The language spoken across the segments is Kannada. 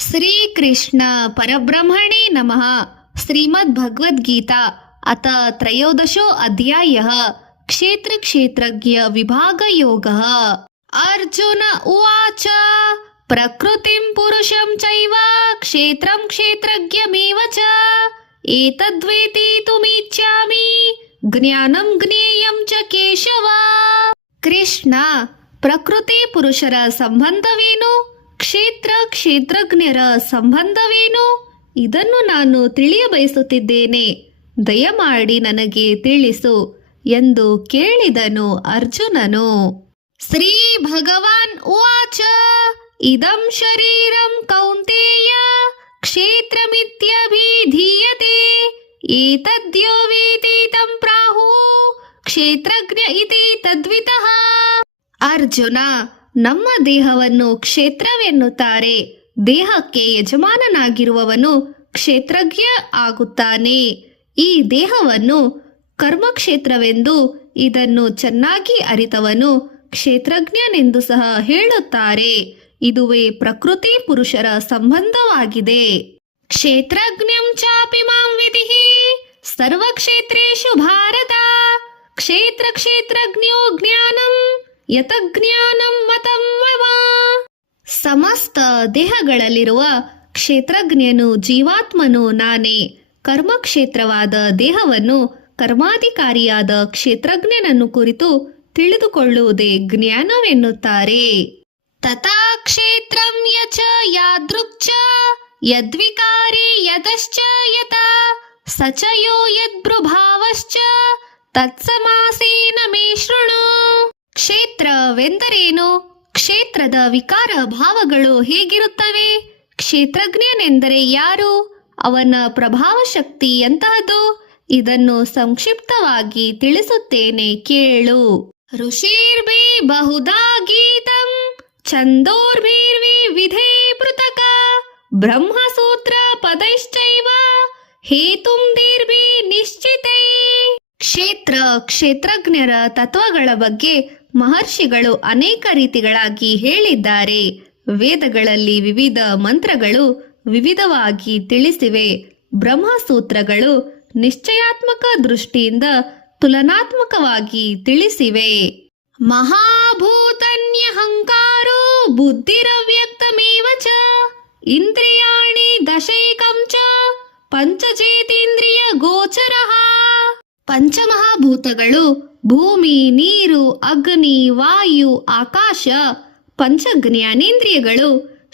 श्रीकृष्ण परब्रह्मणे नमः। श्रीमद्भगवद्गीता अथ त्रयोदशो अध्यायः क्षेत्र क्षेत्रज्ञ विभाग योगः। अर्जुन उवाच प्रकृतिं पुरुषं चैव क्षेत्रं क्षेत्रज्ञमेव च एतद्वेदितुमिच्छामि ज्ञानं ज्ञेयं च केशव। ಕೃಷ್ಣ, ಪ್ರಕೃತಿ ಪುರುಷರ ಸಂಬಂಧವೇನು, ಕ್ಷೇತ್ರ ಕ್ಷೇತ್ರಜ್ಞರ ಸಂಬಂಧವೇನು, ಇದನ್ನು ನಾನು ತಿಳಿಯಬಯಸುತ್ತಿದ್ದೇನೆ, ದಯಮಾಡಿ ನನಗೆ ತಿಳಿಸು ಎಂದು ಕೇಳಿದನು ಅರ್ಜುನನು. ಶ್ರೀ ಭಗವಾನ್ ಉವಾಚ ಇದಂ ಶರೀರಂ ಕೌಂತೇಯ ಕ್ಷೇತ್ರಮಿತ್ಯಭಿಧೀಯತೆ ಏತದ್ಯೋ ವೇತಿ ತಂ ಪ್ರಾಹು ಕ್ಷೇತ್ರಜ್ಞ ಇತಿ ತದ್ವಿತಃ. ಅರ್ಜುನ, ನಮ್ಮ ದೇಹವನ್ನು ಕ್ಷೇತ್ರವೆನ್ನುತ್ತಾರೆ. ದೇಹಕ್ಕೆ ಯಜಮಾನನಾಗಿರುವವನು ಕ್ಷೇತ್ರಜ್ಞ ಆಗುತ್ತಾನೆ. ಈ ದೇಹವನ್ನು ಕರ್ಮಕ್ಷೇತ್ರವೆಂದು, ಇದನ್ನು ಚೆನ್ನಾಗಿ ಅರಿತವನು ಕ್ಷೇತ್ರಜ್ಞನೆಂದು ಸಹ ಹೇಳುತ್ತಾರೆ. ಇದುವೇ ಪ್ರಕೃತಿ ಪುರುಷರ ಸಂಬಂಧವಾಗಿದೆ. ಕ್ಷೇತ್ರಜ್ಞಂ ಚಾಪಿ ಮಾಂ ವಿದಿಃ ಸರ್ವಕ್ಷೇತ್ರೇಷು ಭಾರತ ಕ್ಷೇತ್ರ ಕ್ಷೇತ್ರಜ್ಞೋ ಜ್ಞಾನಂ ಯತಜ್ಞಾನಂ ಮತಂ ಮಮ. ಸಮಸ್ತ ದೇಹಗಳಲ್ಲಿರುವ ಕ್ಷೇತ್ರಜ್ಞನು ಜೀವಾತ್ಮನು ನಾನೇ. ಕರ್ಮಕ್ಷೇತ್ರವಾದ ದೇಹವನ್ನು ಕರ್ಮಾಧಿಕಾರಿಯಾದ ಕ್ಷೇತ್ರಜ್ಞನನ್ನು ಕುರಿತು ತಿಳಿದುಕೊಳ್ಳುವುದೇ ಜ್ಞಾನವೆನ್ನುತ್ತಾರೆ. ತಥಾ ಕ್ಷೇತ್ರಂ ಯಚ ಯಾದೃಕ್ಚ ಯದ್ವಿಕಾರಿ ಯತಶ್ಚ ಯತ ಸಚ ಯೋ ಯದ್ಭೃಭಾವಶ್ಚ ತತ್ಸಮಾಸೇನ ಮೇ ಶೃಣು. ಕ್ಷೇತ್ರವೆಂದರೇನು? ಕ್ಷೇತ್ರದ ವಿಕಾರ ಭಾವಗಳು ಹೇಗಿರುತ್ತವೆ? ಕ್ಷೇತ್ರಜ್ಞನೆಂದರೆ ಯಾರು? ಅವನ ಪ್ರಭಾವ ಶಕ್ತಿ ಎಂತಹದು? ಇದನ್ನು ಸಂಕ್ಷಿಪ್ತವಾಗಿ ತಿಳಿಸುತ್ತೇನೆ, ಕೇಳು. ಋಷಿರ್ಭಿ ಬಹುಧಾ ಗೀತಂ ಛಂದೋರ್ಭಿರ್ವಿವಿಧೇ ಪೃಥಕ ಬ್ರಹ್ಮಸೂತ್ರ ಪದೈಶ್ಚೈವ ಹೇತುಂ ದೀರ್ಭಿ ನಿಶ್ಚಿತೈ. ಕ್ಷೇತ್ರ ಕ್ಷೇತ್ರಜ್ಞರ ತತ್ವಗಳ ಬಗ್ಗೆ ಮಹರ್ಷಿಗಳು ಅನೇಕ ರೀತಿಗಳಾಗಿ ಹೇಳಿದ್ದಾರೆ. ವೇದಗಳಲ್ಲಿ ವಿವಿಧ ಮಂತ್ರಗಳು ವಿವಿಧವಾಗಿ ತಿಳಿಸಿವೆ. ಬ್ರಹ್ಮಸೂತ್ರಗಳು ನಿಶ್ಚಯಾತ್ಮಕ ದೃಷ್ಟಿಯಿಂದ ತುಲನಾತ್ಮಕವಾಗಿ ತಿಳಿಸಿವೆ. ಮಹಾಭೂತನ್ಯಹಂಕಾರೋ ಬುದ್ಧಿರವ್ಯಕ್ತಮೇವ ಚ ಇಂದ್ರಿಯಾಣಿ ದಶೈಕಂ ಚ ಪಂಚಚೇತೇಂದ್ರಿಯ ಗೋಚರಃ. ಪಂಚಮಹಾಭೂತಗಳು ಭೂಮಿ, ನೀರು, ಅಗ್ನಿ, ವಾಯು, ಆಕಾಶ. ಪಂಚ ಜ್ಞಾನೇಂದ್ರಿಯಗಳು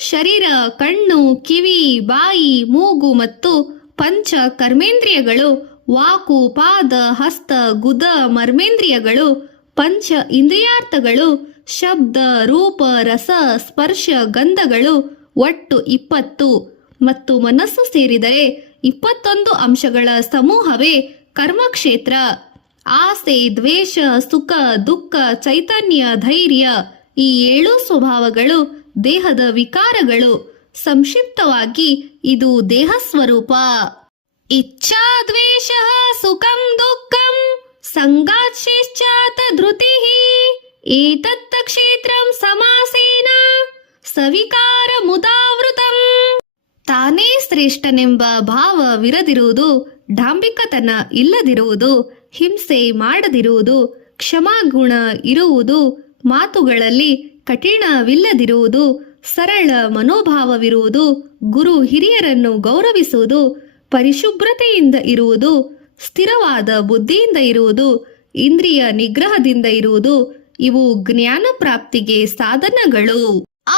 ಶರೀರ, ಕಣ್ಣು, ಕಿವಿ, ಬಾಯಿ, ಮೂಗು ಮತ್ತು ಪಂಚ ಕರ್ಮೇಂದ್ರಿಯಗಳು ವಾಕು, ಪಾದ, ಹಸ್ತ, ಗುದ, ಮರ್ಮೇಂದ್ರಿಯಗಳು. ಪಂಚ ಇಂದ್ರಿಯಾರ್ಥಗಳು ಶಬ್ದ, ರೂಪ, ರಸ, ಸ್ಪರ್ಶ, ಗಂಧಗಳು. ಒಟ್ಟು 20 ಮತ್ತು ಮನಸ್ಸು ಸೇರಿದರೆ 21 ಅಂಶಗಳ ಸಮೂಹವೇ ಕರ್ಮಕ್ಷೇತ್ರ. ಆಸೆ, ದ್ವೇಷ, ಸುಖ, ದುಃಖ, ಚೈತನ್ಯ, ಧೈರ್ಯ, ಈ 7 ಸ್ವಭಾವಗಳು ದೇಹದ ವಿಕಾರಗಳು. ಸಂಕ್ಷಿಪ್ತವಾಗಿ ಇದು ದೇಹ ಸ್ವರೂಪ. ಇಚ್ಛಾ, ದ್ವೇಷ, ಸುಖಂ, ದುಃಖಂ, ಸಂಗಾಶ್ಚ ಧೃತಿಃ ಏತತ್ತ ಕ್ಷೇತ್ರಂ ಸಮಾಸೇನ ಸವಿಕಾರ ಮುದಾವೃತಂ. ತಾನೇ ಶ್ರೇಷ್ಠನೆಂಬ ಭಾವವಿರದಿರುವುದು, ಡಾಂಬಿಕತನ ಇಲ್ಲದಿರುವುದು, ಹಿಂಸೆ ಮಾಡದಿರುವುದು, ಕ್ಷಮಾಗುಣ ಇರುವುದು, ಮಾತುಗಳಲ್ಲಿ ಕಠಿಣವಿಲ್ಲದಿರುವುದು, ಸರಳ ಮನೋಭಾವವಿರುವುದು, ಗುರು ಹಿರಿಯರನ್ನು ಗೌರವಿಸುವುದು, ಪರಿಶುಭ್ರತೆಯಿಂದ ಇರುವುದು, ಸ್ಥಿರವಾದ ಬುದ್ಧಿಯಿಂದ ಇರುವುದು, ಇಂದ್ರಿಯ ನಿಗ್ರಹದಿಂದ ಇರುವುದು, ಇವು ಜ್ಞಾನ ಪ್ರಾಪ್ತಿಗೆ ಸಾಧನಗಳು.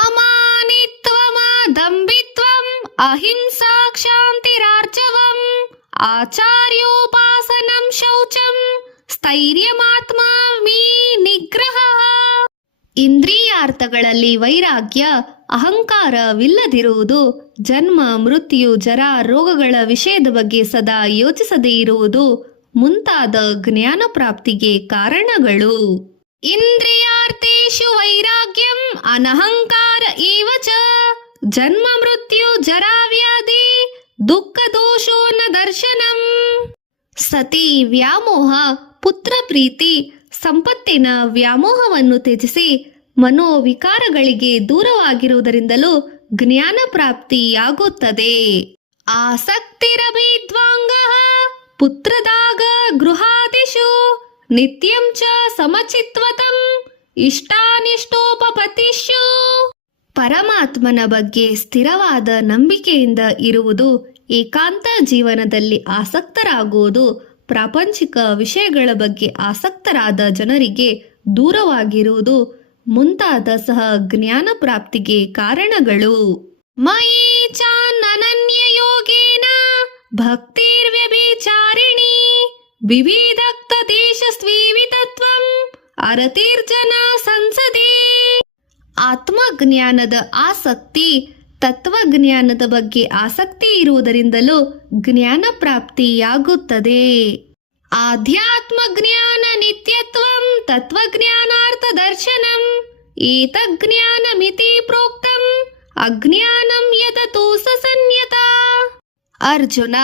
ಅಮಾನಿತ್ವಂ, ದಂಭಿತ್ವಂ, ಅಹಿಂಸಾ, ಕ್ಷಾಂತಿರಾರ್ಜವಂ, ಆಚಾರ್ಯೋಪಾಸನಂ, ಶೌಚಂ, ಸ್ಥೈರ್ಯಮಾತ್ಮ ಮೀ ನಿಗ್ರಹ. ಇಂದ್ರಿಯಾರ್ಥಗಳಲ್ಲಿ ವೈರಾಗ್ಯ, ಅಹಂಕಾರವಿಲ್ಲದಿರುವುದು, ಜನ್ಮ, ಮೃತ್ಯು, ಜರ, ರೋಗಗಳ ವಿಷಯದ ಬಗ್ಗೆ ಸದಾ ಯೋಚಿಸದೇ ಇರುವುದು ಮುಂತಾದ ಜ್ಞಾನ ಪ್ರಾಪ್ತಿಗೆ ಕಾರಣಗಳು. ಇಂದ್ರಿಯಾರ್ಥೇಷು ವೈರಾಗ್ಯಂ ಅನಹಂಕಾರ ಏವ ಚ ಜನ್ಮ ಮೃತ್ಯು ಜರಾ ವ್ಯಾಧಿ ದುಃಖ ದೋಷೋ ನ ದರ್ಶನಂ. ಸತಿ ವ್ಯಾಮೋಹ, ಪುತ್ರ ಪ್ರೀತಿ, ಸಂಪತ್ತಿನ ವ್ಯಾಮೋಹವನ್ನು ತ್ಯಜಿಸಿ ಮನೋವಿಕಾರಗಳಿಗೆ ದೂರವಾಗಿರುವುದರಿಂದಲೂ ಜ್ಞಾನ ಪ್ರಾಪ್ತಿಯಾಗುತ್ತದೆ. ಆಸಕ್ತಿರಭಿದ್ವಾಂಗ ಪುತ್ರದಾಗ ಗೃಹಾದಿಷು ನಿತ್ಯಂ ಚ ಸಮಚಿತ್ವತಂ ಇಷ್ಟಾನಿಷ್ಟೋಪಪತಿಷು. ಪರಮಾತ್ಮನ ಬಗ್ಗೆ ಸ್ಥಿರವಾದ ನಂಬಿಕೆಯಿಂದ ಇರುವುದು, ಏಕಾಂತ ಜೀವನದಲ್ಲಿ ಆಸಕ್ತರಾಗುವುದು, ಪ್ರಾಪಂಚಿಕ ವಿಷಯಗಳ ಬಗ್ಗೆ ಆಸಕ್ತರಾದ ಜನರಿಗೆ ದೂರವಾಗಿರುವುದು ಮುಂತಾದ ಸಹ ಜ್ಞಾನ ಪ್ರಾಪ್ತಿಗೆ ಕಾರಣಗಳು. ಮಯಿ ಚಾನನ್ಯ ಯೋಗೇನ ಭಕ್ತಿರ್ವ್ಯಭಿಚಾರಿಣಿ ವಿವಿಧಕ್ತ ದೇಶಸ್ವೀವಿತತ್ವಂ ಅರತಿರ್ಜನ ಸಂಸದೆ. ಆತ್ಮಜ್ಞಾನದ ಆಸಕ್ತಿ, ತತ್ವಜ್ಞಾನದ ಬಗ್ಗೆ ಆಸಕ್ತಿ ಇರುವುದರಿಂದಲೂ ಜ್ಞಾನ ಪ್ರಾಪ್ತಿಯಾಗುತ್ತದೆ. ಆಧ್ಯಾತ್ಮ ಜ್ಞಾನ ನಿತ್ಯತ್ವಂ ತತ್ವಜ್ಞಾನಾರ್ಥ ದರ್ಶನಂ ಏತಜ್ಞಾನಮಿತಿ ಪ್ರೋಕ್ತಂ ಅಜ್ಞಾನಂ ಯದತು ಸಸನ್ಯತಾ. ಅರ್ಜುನ,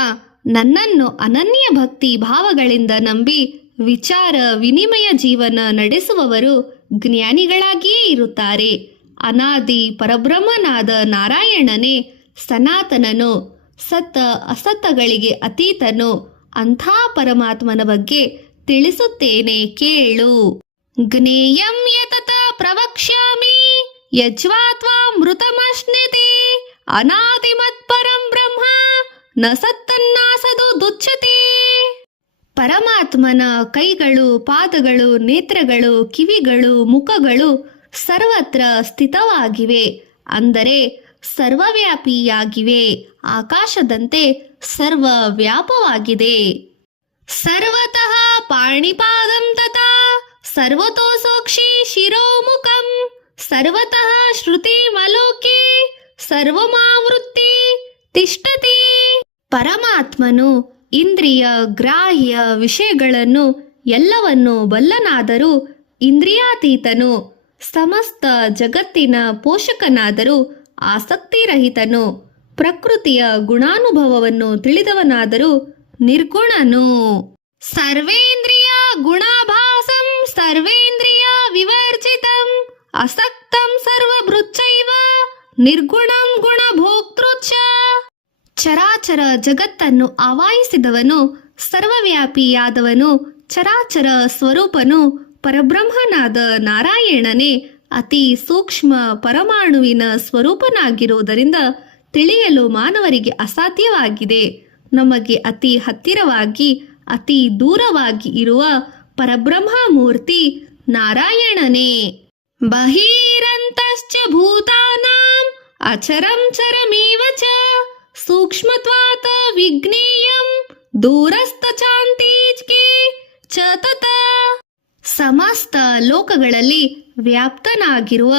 ನನ್ನನ್ನು ಅನನ್ಯ ಭಕ್ತಿ ಭಾವಗಳಿಂದ ನಂಬಿ ವಿಚಾರ ವಿನಿಮಯ ಜೀವನ ನಡೆಸುವವರು ಜ್ಞಾನಿಗಳಾಗಿಯೇ ಇರುತ್ತಾರೆ. ಅನಾದಿ ಪರಬ್ರಹ್ಮನಾದ ನಾರಾಯಣನೇ ಸನಾತನನು, ಸತ್ತ ಅಸತ್ತಗಳಿಗೆ ಅತೀತನು. ಅಂಥ ಪರಮಾತ್ಮನ ಬಗ್ಗೆ ತಿಳಿಸುತ್ತೇನೆ ಕೇಳು. ಜ್ಞೇಯಂ ಯತತ ಪ್ರವಕ್ಷ್ಯಾಮಿ ಯಜ್ವಾತ್ವಾ ಮೃತಮಶ್ನಿತಿ ಅನಾದಿಮತ್ ಪರಂ ಬ್ರಹ್ಮ ನ ಸತ್ತನ್ನಾಸದು ದುಚ್ಛತೆ. ಪರಮಾತ್ಮನ ಕೈಗಳು, ಪಾದಗಳು, ನೇತ್ರಗಳು, ಕಿವಿಗಳು, ಮುಖಗಳು ಸರ್ವತ್ರ ಸ್ಥಿತವಾಗಿವೆ, ಅಂದರೆ ಸರ್ವವ್ಯಾಪಿಯಾಗಿವೆ. ಆಕಾಶದಂತೆ ಸರ್ವವ್ಯಾಪವಾಗಿದೆ. ಸರ್ವತಃ ಪಾಣಿಪಾದಂ ತಥಾ ಸರ್ವತೋಸೋಕ್ಷಿ ಶಿರೋಮುಖಂ ಸರ್ವತಃ ಶ್ರುತಿಮಲೋಕೆ ಸರ್ವಮಾವೃತ್ತಿ ತಿಷ್ಠತಿ. ಪರಮಾತ್ಮನು ಇಂದ್ರಿಯ ಗ್ರಾಹ್ಯ ವಿಷಯಗಳನ್ನು ಎಲ್ಲವನ್ನೂ ಬಲ್ಲನಾದರೂ ಇಂದ್ರಿಯಾತೀತನು. ಸಮಸ್ತ ಜಗತ್ತಿನ ಪೋಷಕನಾದರೂ ಆಸಕ್ತಿರಹಿತನು. ಪ್ರಕೃತಿಯ ಗುಣಾನುಭವವನ್ನು ತಿಳಿದವನಾದರೂ ನಿರ್ಗುಣನು. ಸರ್ವೇಂದ್ರಿಯ ಗುಣಾಭಾಸಂ ಸರ್ವೇಂದ್ರಿಯ ವಿವರ್ಜಿತಂ ಅಸಕ್ತಂ ಸರ್ವಭೃಚ್ಚೈವ ನಿರ್ಗುಣಂ ಗುಣಭೋಕ್ತೃಚ್ಛ. ಚರಾಚರ ಜಗತ್ತನ್ನು ಆವಾಹಿಸಿದವನು, ಸರ್ವವ್ಯಾಪಿಯಾದವನು, ಚರಾಚರ ಸ್ವರೂಪನು ಪರಬ್ರಹ್ಮನಾದ ನಾರಾಯಣನೇ ಅತಿ ಸೂಕ್ಷ್ಮ ಪರಮಾಣುವಿನ ಸ್ವರೂಪನಾಗಿರುವುದರಿಂದ ತಿಳಿಯಲು ಮಾನವರಿಗೆ ಅಸಾಧ್ಯವಾಗಿದೆ. ನಮಗೆ ಅತಿ ಹತ್ತಿರವಾಗಿ ಅತಿ ದೂರವಾಗಿ ಇರುವ ಪರಬ್ರಹ್ಮಮೂರ್ತಿ ನಾರಾಯಣನೇ. ಬಹಿರಂತಶ್ಚ ಭೂತಾನಾಂ ಅಚರಂ ಚರಮೇವ ಚ ಸೂಕ್ಷ್ಮತ್ವಾತ್ ವಿಜ್ಞೇಯಂ ದೂರಸ್ಥಚಾಂತೀಚ್ಕೆ ಚ ತತ. ಸಮಸ್ತ ಲೋಕಗಳಲ್ಲಿ ವ್ಯಾಪ್ತನಾಗಿರುವ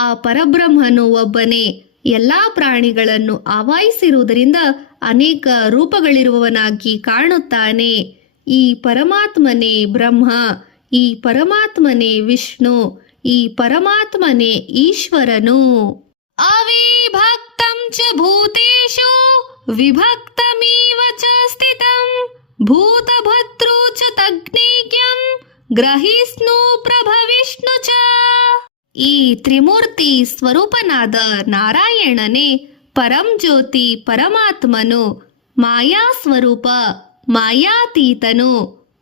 ಆ ಪರಬ್ರಹ್ಮನು ಒಬ್ಬನೇ. ಎಲ್ಲಾ ಪ್ರಾಣಿಗಳನ್ನು ಆವಾಹಿಸಿರುವುದರಿಂದ ಅನೇಕ ರೂಪಗಳಿರುವವನಾಗಿ ಕಾಣುತ್ತಾನೆ. ಈ ಪರಮಾತ್ಮನೇ ಬ್ರಹ್ಮ, ಈ ಪರಮಾತ್ಮನೇ ವಿಷ್ಣು, ಈ ಪರಮಾತ್ಮನೇ ಈಶ್ವರನು. ಅವಿಭಕ್ತಂ ಚ ಭೂತೇಷು ವಿಭಕ್ತಮಿವ ಚ ಸ್ಥಿತಂ ಭೂತಭರ್ತೃ ಚ ತಜ್ಞೇಯಂ ಗ್ರಹಿಸ್ನು ಪ್ರಭವಿಷ್ಣು ಚ. ಈ ತ್ರಿಮೂರ್ತಿ ಸ್ವರೂಪನಾದ ನಾರಾಯಣನೇ ಪರಂ ಜ್ಯೋತಿ ಪರಮಾತ್ಮನು, ಮಾಯಾ ಸ್ವರೂಪ ಮಾಯಾತೀತನು,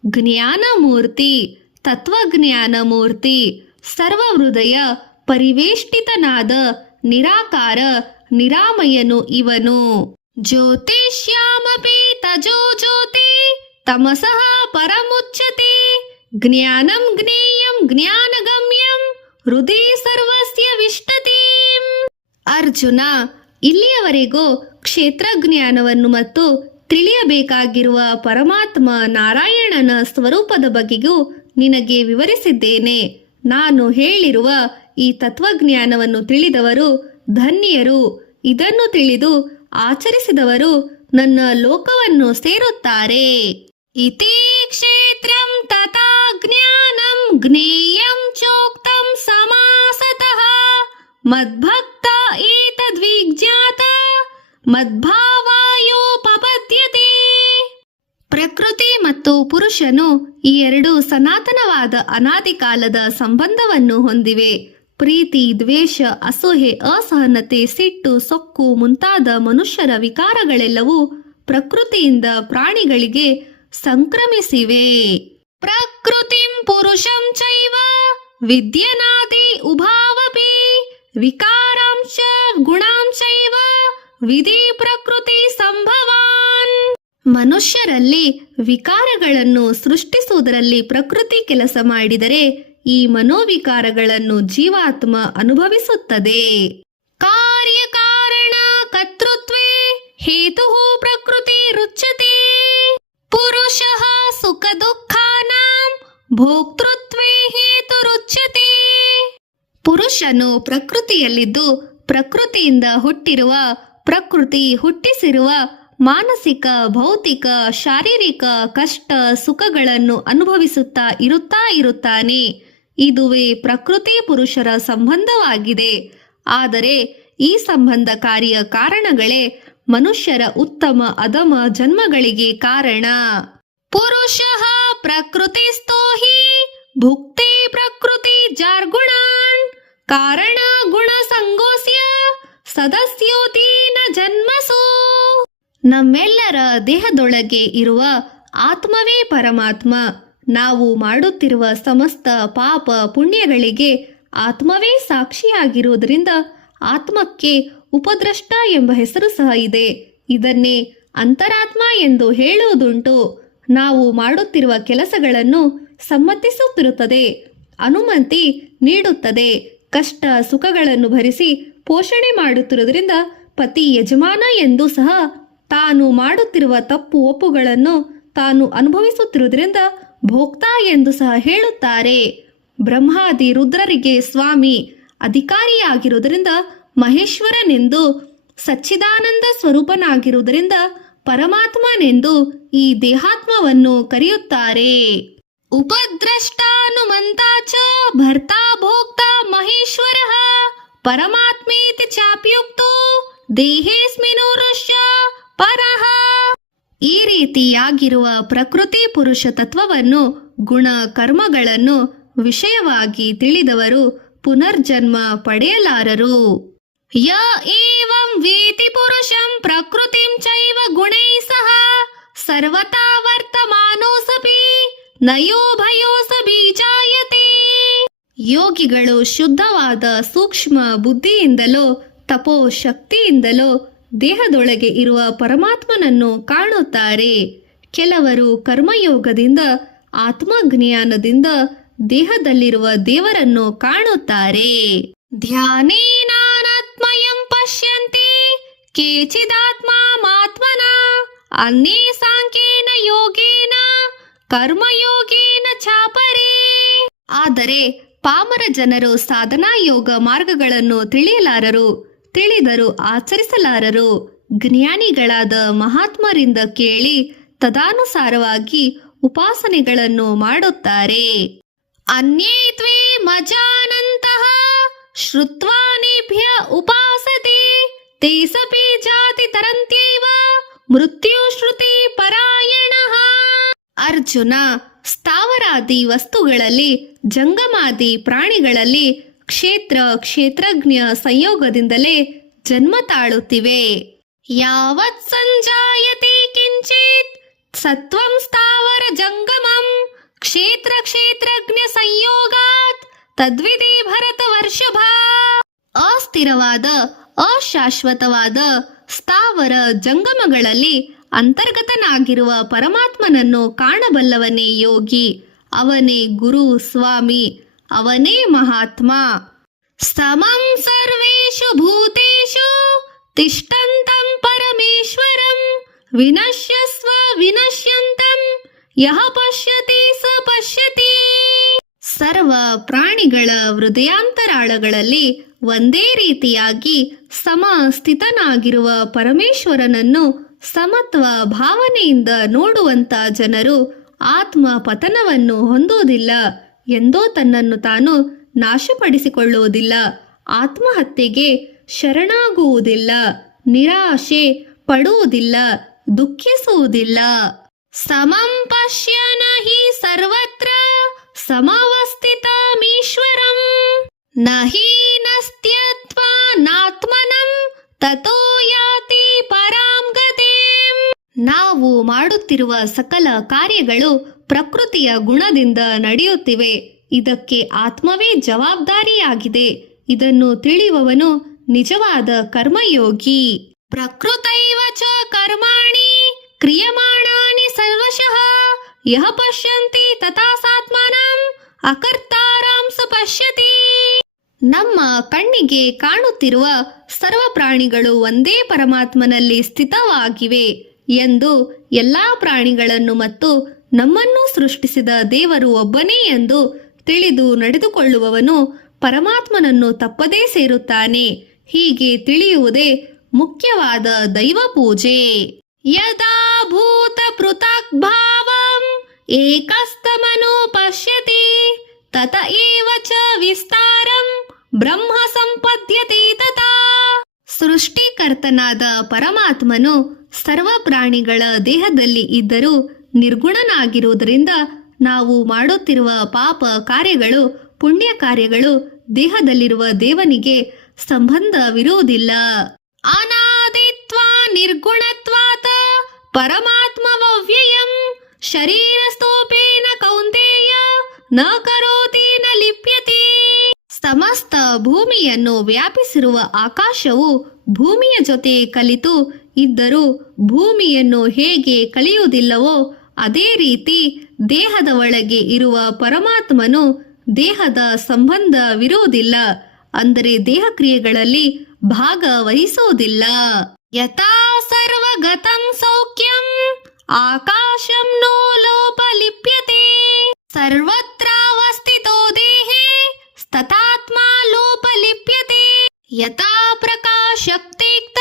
ಜ್ಞಾನಮೂರ್ತಿ ತತ್ವಜ್ಞಾನಮೂರ್ತಿ, ಸರ್ವಹೃದಯ ಪರಿವೇಷ್ಟಿತನಾದ ನಿರಾಕಾರ ನಿರಾಮಯನು ಇವನು. ಜ್ಯೋತಿಷ್ಯಾಮಪಿ ತಜೋ ಜ್ಯೋತಿ ತಮಸಃ ಪರಮುಚ್ಯತೆ ಜ್ಞಾನಂ ಜ್ಞೇಯಂ ಜ್ಞಾನಗಮ್ಯಂ ಹೃದಯ ಸರ್ವಸ್ಯ ವಿಷ್ಟತಿ. ಅರ್ಜುನ, ಇಲ್ಲಿಯವರೆಗೂ ಕ್ಷೇತ್ರಜ್ಞಾನವನ್ನು ಮತ್ತು ತಿಳಿಯಬೇಕಾಗಿರುವ ಪರಮಾತ್ಮ ನಾರಾಯಣನ ಸ್ವರೂಪದ ಬಗೆಗೂ ನಿನಗೆ ವಿವರಿಸಿದ್ದೇನೆ. ನಾನು ಹೇಳಿರುವ ಈ ತತ್ವಜ್ಞಾನವನ್ನು ತಿಳಿದವರು ಧನ್ಯರು. ಇದನ್ನು ತಿಳಿದು ಆಚರಿಸಿದವರು ನನ್ನ ಲೋಕವನ್ನು ಸೇರುತ್ತಾರೆ. ಇತಿ ಕ್ಷೇತ್ರಂ ತಥಾ ಜ್ಞಾನಂ ಜ್ಞೇಯಂ ಚೋಕ್ತಂ ಸಮಾಸತಃ ಮದ್ಭಕ್ತ ಏತದ್ವಿಜ್ಞಾತ ಮದ್ಭಾವಾಯೋಪಪದ್ಯತೆ. ಪ್ರಕೃತಿ ಮತ್ತು ಪುರುಷನು ಈ ಎರಡು ಸನಾತನವಾದ ಅನಾದಿ ಕಾಲದ ಸಂಬಂಧವನ್ನು ಹೊಂದಿವೆ. ಪ್ರೀತಿ, ದ್ವೇಷ, ಅಸೂಯೆ, ಅಸಹನತೆ, ಸಿಟ್ಟು, ಸೊಕ್ಕು ಮುಂತಾದ ಮನುಷ್ಯರ ವಿಕಾರಗಳೆಲ್ಲವೂ ಪ್ರಕೃತಿಯಿಂದ ಪ್ರಾಣಿಗಳಿಗೆ ಸಂಕ್ರಮಿಸಿವೆ. ಪ್ರಕೃತಿಂ ಪುರುಷಂ ಚೈವ ವಿದ್ಯನಾದಿ ಉಭಾವಪಿ ವಿಕಾರಾಂಶ ಗುಣಾಂಶೈವ ವಿಧಿ ಪ್ರಕೃತಿ ಸಂಭವಾನ್. ಮನುಷ್ಯರಲ್ಲಿ ವಿಕಾರಗಳನ್ನು ಸೃಷ್ಟಿಸುವುದರಲ್ಲಿ ಪ್ರಕೃತಿ ಕೆಲಸ ಮಾಡಿದರೆ ಈ ಮನೋವಿಕಾರಗಳನ್ನು ಜೀವಾತ್ಮ ಅನುಭವಿಸುತ್ತದೆ. ಕಾರ್ಯಕಾರಣ ಕರ್ತೃತ್ವೇ ಹೇತು ಪ್ರಕೃತಿ ರುಚ್ಯತೆ. ಪುರುಷಃ ಸುಖ ದುಃಖಾನಾಂ ಭೋಕ್ತೃತ್ವೇ ಹೇತು ರುಚ್ಯತೆ. ಪುರುಷನು ಪ್ರಕೃತಿಯಲ್ಲಿದ್ದು ಪ್ರಕೃತಿಯಿಂದ ಹುಟ್ಟಿರುವ, ಪ್ರಕೃತಿ ಹುಟ್ಟಿಸಿರುವ ಮಾನಸಿಕ, ಭೌತಿಕ, ಶಾರೀರಿಕ ಕಷ್ಟ ಸುಖಗಳನ್ನು ಅನುಭವಿಸುತ್ತಾ ಇರುತ್ತಾನೆ. ಇದುವೇ ಪ್ರಕೃತಿ ಪುರುಷರ ಸಂಬಂಧವಾಗಿದೆ. ಆದರೆ ಈ ಸಂಬಂಧ ಕಾರ್ಯ ಕಾರಣಗಳೇ ಮನುಷ್ಯರ ಉತ್ತಮ ಅಧಮ ಜನ್ಮಗಳಿಗೆ ಕಾರಣ. ಪುರುಷಃ ಪ್ರಕೃತಿಸ್ಥೋ ಹಿ ಭುಕ್ತಿ ಪ್ರಕೃತಿ ಜಾರ್ಗುಣಾನ್ ಕಾರಣ ಗುಣ ಸಂಗೋಸ್ಯ ಸದಸ್ಯೋತಿ ನ ಜನ್ಮಸು. ನಮ್ಮೆಲ್ಲರ ದೇಹದೊಳಗೆ ಇರುವ ಆತ್ಮವೇ ಪರಮಾತ್ಮ. ನಾವು ಮಾಡುತ್ತಿರುವ ಸಮಸ್ತ ಪಾಪ ಪುಣ್ಯಗಳಿಗೆ ಆತ್ಮವೇ ಸಾಕ್ಷಿಯಾಗಿರುವುದರಿಂದ ಆತ್ಮಕ್ಕೆ ಉಪದ್ರಷ್ಟ ಎಂಬ ಹೆಸರು ಸಹ ಇದೆ. ಇದನ್ನೇ ಅಂತರಾತ್ಮ ಎಂದು ಹೇಳುವುದುಂಟು. ನಾವು ಮಾಡುತ್ತಿರುವ ಕೆಲಸಗಳನ್ನು ಸಮ್ಮತಿಸುತ್ತಿರುತ್ತದೆ, ಅನುಮತಿ ನೀಡುತ್ತದೆ. ಕಷ್ಟ ಸುಖಗಳನ್ನು ಭರಿಸಿ ಪೋಷಣೆ ಮಾಡುತ್ತಿರುವುದರಿಂದ ಪತಿ ಯಜಮಾನ ಎಂದು ಸಹ ತಾನು ಮಾಡುತ್ತಿರುವ ತಪ್ಪು ಒಪ್ಪುಗಳನ್ನು ತಾನು ಅನುಭವಿಸುತ್ತಿರುವುದರಿಂದ ಭೋಕ್ತಾ ಎಂದು ಸಹ ಹೇಳುತ್ತಾರೆ. ಬ್ರಹ್ಮಾದಿ ರುದ್ರರಿಗೆ ಸ್ವಾಮಿ ಅಧಿಕಾರಿಯಾಗಿರುವುದರಿಂದ ಮಹೇಶ್ವರನೆಂದು, ಸಚ್ಚಿದಾನಂದ ಸ್ವರೂಪನಾಗಿರುವುದರಿಂದ ಪರಮಾತ್ಮನೆಂದು ಈ ದೇಹಾತ್ಮವನ್ನು ಕರೆಯುತ್ತಾರೆ. ಉಪದ್ರಷ್ಟಾನುಮಂತಾ ಚ ಭರ್ತಾ ಭೋಕ್ತಾ ಮಹೇಶ್ವರಃ ಪರಮಾತ್ಮೇತಿ ಚಾಪ್ಯುಕ್ತೋ ದೇಹೇಸ್ಮಿನೋರುಷ್ಯ ಪರಃ. ಈ ರೀತಿಯಾಗಿರುವ ಪ್ರಕೃತಿ ಪುರುಷ ತತ್ವವನ್ನು, ಗುಣ ಕರ್ಮಗಳನ್ನು ವಿಷಯವಾಗಿ ತಿಳಿದವರು ಪುನರ್ಜನ್ಮ ಪಡೆಯಲಾರರು. ಯ ಏವಂ ವೇತಿ ಪುರುಷಂ ಪ್ರಕೃತಿಂ ಚೈವ ಗುಣೈ ಸಹ ಸರ್ವತಾ ವರ್ತಮಾನೋಸಪಿ ನಯೋ ಭಯೋಸ ಬೀಜಾಯತೆ. ಯೋಗಿಗಳು ಶುದ್ಧವಾದ ಸೂಕ್ಷ್ಮ ಬುದ್ಧಿಯಿಂದಲೋ ತಪೋ ಶಕ್ತಿಯಿಂದಲೋ ದೇಹದೊಳಗೆ ಇರುವ ಪರಮಾತ್ಮನನ್ನು ಕಾಣುತ್ತಾರೆ. ಕೆಲವರು ಕರ್ಮಯೋಗದಿಂದ, ಆತ್ಮಜ್ಞಾನದಿಂದ ದೇಹದಲ್ಲಿರುವ ದೇವರನ್ನು ಕಾಣುತ್ತಾರೆ. ಧ್ಯಾನೇನಾತ್ಮಯಂ ಪಶ್ಯಂತಿ ಕೇಚಿದಾತ್ಮಾತ್ಮನ ಅನ್ಯೇ ಸಾಂಖ್ಯೇನ ಯೋಗೇನ ಕರ್ಮಯೋಗೇನ ಚಾಪರೇ. ಆದರೆ ಪಾಮರ ಜನರು ಸಾಧನಾ ಯೋಗ ಮಾರ್ಗಗಳನ್ನು ತಿಳಿಯಲಾರರು, ತಿಳಿದರೂ ಆಚರಿಸಲಾರರು. ಜ್ಞಾನಿಗಳಾದ ಮಹಾತ್ಮರಿಂದ ಕೇಳಿ ತದಾನುಸಾರವಾಗಿ ಉಪಾಸನೆಗಳನ್ನು ಮಾಡುತ್ತಾರೆ. ಅನ್ಯೇ ತ್ವೇ ಮಜಾನಂತಹ ಶ್ರುತ್ವಾನೇಭ್ಯ ಉಪಾಸತೆ ತೇ ಸಪಿ ಜಾತಿ ತರಂತ್ಯೈವ ಮೃತ್ಯು ಶ್ರುತಿ ಪರಾಯಣಃ. ಅರ್ಜುನ, ಸ್ಥಾವರಾದಿ ವಸ್ತುಗಳಲ್ಲಿ, ಜಂಗಮಾದಿ ಪ್ರಾಣಿಗಳಲ್ಲಿ ಕ್ಷೇತ್ರ ಕ್ಷೇತ್ರಜ್ಞ ಸಂಯೋಗದಿಂದಲೇ ಜನ್ಮ ತಾಳುತ್ತಿವೆ. ಯಾವತ್ ಸಂಜಾಯತೆ ಕಿಂಚಿತ್ ಸತ್ವಂ ಸ್ಥಾವರ ಜಂಗಮಂ ಕ್ಷೇತ್ರ ಕ್ಷೇತ್ರಜ್ಞ ಸಂಯೋಗಾತ್ ತದ್ವಿಧಿ ಭರತ ವರ್ಷಭ. ಅಸ್ಥಿರವಾದ, ಅಶಾಶ್ವತವಾದ ಸ್ಥಾವರ ಜಂಗಮಗಳಲ್ಲಿ ಅಂತರ್ಗತನಾಗಿರುವ ಪರಮಾತ್ಮನನ್ನು ಕಾಣಬಲ್ಲವನೇ ಯೋಗಿ. ಅವನೇ ಗುರು ಸ್ವಾಮಿ, ಅವನೇ ಮಹಾತ್ಮ. ಸಮಂ ಸರ್ವೇಷು ಭೂತೇಷು ತಿಷ್ಠಂತಂ ಪರಮೇಶ್ವರಂ ವಿನಶ್ಯಸ್ವ ವಿನಶ್ಯಂತಂ ಯಃ ಪಶ್ಯತಿ ಸ ಪಶ್ಯತಿ. ಸರ್ವ ಪ್ರಾಣಿಗಳ ಹೃದಯಾಂತರಾಳಗಳಲ್ಲಿ ಒಂದೇ ರೀತಿಯಾಗಿ ಸಮಸ್ಥಿತನಾಗಿರುವ ಪರಮೇಶ್ವರನನ್ನು ಸಮತ್ವ ಭಾವನೆಯಿಂದ ನೋಡುವಂತ ಜನರು ಆತ್ಮ ಪತನವನ್ನು ಹೊಂದುವುದಿಲ್ಲ, ಎಂದೋ ತನ್ನನ್ನು ತಾನು ನಾಶಪಡಿಸಿಕೊಳ್ಳುವುದಿಲ್ಲ, ಆತ್ಮಹತ್ಯೆಗೆ ಶರಣಾಗುವುದಿಲ್ಲ, ನಿರಾಶೆ ಪಡುವುದಿಲ್ಲ, ದುಃಖಿಸುವುದಿಲ್ಲ. ಸಮಂ ಪಶ್ಯನ ಹಿ ಸರ್ವತ್ರ ಸಮವಸ್ಥಿತಮೀಶ್ವರಂ ನ ಹೀನಸ್ತ್ಯತ್ವಾನಾತ್ಮನಂ ತತೋ ಯಾತಿ ಪರಾಂ ಗತಿಂ. ನಾವು ಮಾಡುತ್ತಿರುವ ಸಕಲ ಕಾರ್ಯಗಳು ಪ್ರಕೃತಿಯ ಗುಣದಿಂದ ನಡೆಯುತ್ತಿವೆ. ಇದಕ್ಕೆ ಆತ್ಮವೇ ಜವಾಬ್ದಾರಿಯಾಗಿದೆ. ಇದನ್ನು ತಿಳಿಯುವವನು ನಿಜವಾದ ಕರ್ಮಯೋಗಿ. ಪ್ರಕೃತೈವ ಚ ಕರ್ಮಾಣಿ ಕ್ರಿಯಮಾಣಾನಿ ಸರ್ವಶಃ ಯಃ ಪಶ್ಯಂತಿ ತಥಾ ಸಾತ್ಮಾನಂ ಅಕರ್ತಾರಾಂ ಸ ಪಶ್ಯತಿ. ನಮ್ಮ ಕಣ್ಣಿಗೆ ಕಾಣುತ್ತಿರುವ ಸರ್ವ ಪ್ರಾಣಿಗಳು ಒಂದೇ ಪರಮಾತ್ಮನಲ್ಲಿ ಸ್ಥಿತವಾಗಿವೆ ಎಂದು, ಎಲ್ಲಾ ಪ್ರಾಣಿಗಳನ್ನು ಮತ್ತು ನಮ್ಮನ್ನು ಸೃಷ್ಟಿಸಿದ ದೇವರು ಒಬ್ಬನೇ ಎಂದು ತಿಳಿದು ನಡೆದುಕೊಳ್ಳುವವನು ಪರಮಾತ್ಮನನ್ನು ತಪ್ಪದೇ ಸೇರುತ್ತಾನೆ. ಹೀಗೆ ತಿಳಿಯುವುದೇ ಮುಖ್ಯವಾದ ದೈವ ಪೂಜೆ. ಯದಾ ಭೂತ ಪೃಥಕ್ ಭಾವಂ ಏಕಸ್ತಮನು ಪಶ್ಯತಿ ತತ ಏವ ಚ ವಿಸ್ತಾರಂ ಬ್ರಹ್ಮ ಸಂಪದ್ಯತೆ ತಥಾ. ಸೃಷ್ಟಿಕರ್ತನಾದ ಪರಮಾತ್ಮನು ಸರ್ವ ಪ್ರಾಣಿಗಳ ದೇಹದಲ್ಲಿ ಇದ್ದರೂ ನಿರ್ಗುಣನಾಗಿರುವುದರಿಂದ ನಾವು ಮಾಡುತ್ತಿರುವ ಪಾಪ ಕಾರ್ಯಗಳು, ಪುಣ್ಯ ಕಾರ್ಯಗಳು ದೇಹದಲ್ಲಿರುವ ದೇವನಿಗೆ ಸಂಬಂಧವಿರುವುದಿಲ್ಲ. ಅನಾದಿತ್ವಾ ನಿರ್ಗುಣತ್ವಾತ ಪರಮಾತ್ಮವ್ಯಯಂ ಶರೀರಸ್ಥೋಪೇನ ಕೌಂತೆಯ ನ ಕರೋತಿ ನ ಲಿಪ್ಯತೆ. ಸಮಸ್ತ ಭೂಮಿಯನ್ನು ವ್ಯಾಪಿಸಿರುವ ಆಕಾಶವು ಭೂಮಿಯ ಜೊತೆ ಕಲಿತು ಇದ್ದರೂ ಭೂಮಿಯನ್ನು ಹೇಗೆ ಕಲಿಯುವುದಿಲ್ಲವೋ ಅದೇ ರೀತಿ ದೇಹದ ಒಳಗೆ ಇರುವ ಪರಮಾತ್ಮನು ದೇಹದ ಸಂಬಂಧವಿರುವುದಿಲ್ಲ, ಅಂದರೆ ದೇಹ ಕ್ರಿಯೆಗಳಲ್ಲಿ ಭಾಗವಹಿಸುವುದಿಲ್ಲ. ಯಥಾ ಸರ್ವಗತಂ ಸೌಖ್ಯಂ ಆಕಾಶಂ ನೋ ಲೋಪ ಲಿಪ್ಯತೆ ಸರ್ವತ್ರಾವಸ್ಥಿತೋ ದೇಹೇ ತಥಾತ್ಮ ಲೋಪ ಲಿಪ್ಯತೆ. ಯಥಾ ಪ್ರಕಾಶಕ್ತೇಕ್ತ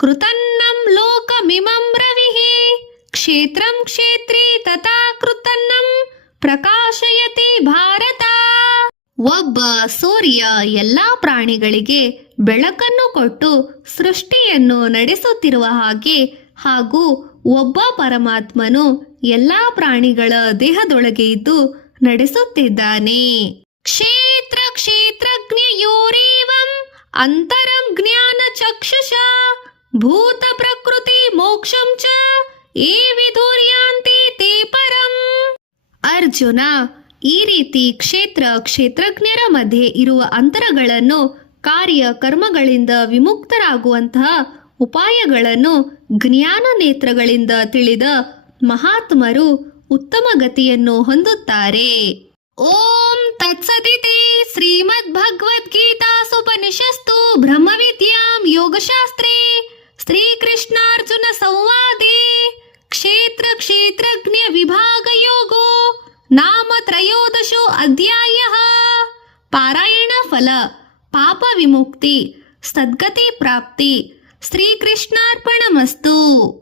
ಕೃತನ್ನಂ ಲೋಕಮಿಮಂ ರವಿಃ ಕ್ಷೇತ್ರಂ ಕ್ಷೇತ್ರಿ ತಥಾ ಕೃತನ್ನಂ ಪ್ರಕಾಶಯತಿ ಭಾರತ. ಒಬ್ಬ ಸೂರ್ಯ ಎಲ್ಲಾ ಪ್ರಾಣಿಗಳಿಗೆ ಬೆಳಕನ್ನು ಕೊಟ್ಟು ಸೃಷ್ಟಿಯನ್ನು ನಡೆಸುತ್ತಿರುವ ಹಾಗೆ, ಹಾಗೂ ಒಬ್ಬ ಪರಮಾತ್ಮನು ಎಲ್ಲಾ ಪ್ರಾಣಿಗಳ ದೇಹದೊಳಗೆ ಇದ್ದು ನಡೆಸುತ್ತಿದ್ದಾನೆ. ಕ್ಷೇತ್ರ ಕ್ಷೇತ್ರಜ್ಞಯೋರೇವಂ ಅಂತರಂ ಜ್ಞಾನ ಚಕ್ಷುಷ ಭೂತ ಪ್ರಕೃತಿ ಮೋಕ್ಷಂ ಚ ಏ ವಿಧುರ್ಯಾಂತಿ ತೇ ಪರಂ. ಅರ್ಜುನ, ಈ ರೀತಿ ಕ್ಷೇತ್ರ ಕ್ಷೇತ್ರಜ್ಞರ ಮಧ್ಯೆ ಇರುವ ಅಂತರಗಳನ್ನು, ಕಾರ್ಯ ಕರ್ಮಗಳಿಂದ ವಿಮುಕ್ತರಾಗುವಂತಹ ಉಪಾಯಗಳನ್ನು ಜ್ಞಾನ ನೇತ್ರಗಳಿಂದ ತಿಳಿದ ಮಹಾತ್ಮರು ಉತ್ತಮ ಗತಿಯನ್ನು ಹೊಂದುತ್ತಾರೆ. ಓಂ ತತ್ಸದಿತಿ ಶ್ರೀಮದ್ ಭಗವದ್ಗೀತಾಸುಪನಿಷತ್ತು ಬ್ರಹ್ಮವಿದ್ಯಾಂ ಯೋಗಶಾಸ್ತ್ರೇ ಶ್ರೀಕೃಷ್ಣಾರ್ಜುನ ಸಂವಾದೇ ಕ್ಷೇತ್ರ ಕ್ಷೇತ್ರಜ್ಞ ವಿಭಾಗ ಯೋಗೋ ನಾಮ ತ್ರಯೋದಶೋ ಅಧ್ಯಾಯಃ. ಪಾರಾಯಣ ಫಲ, ಪಾಪ ವಿಮುಕ್ತಿ, ಸದ್ಗತಿ ಪ್ರಾಪ್ತಿ. ಶ್ರೀಕೃಷ್ಣಾರ್ಪಣಮಸ್ತು.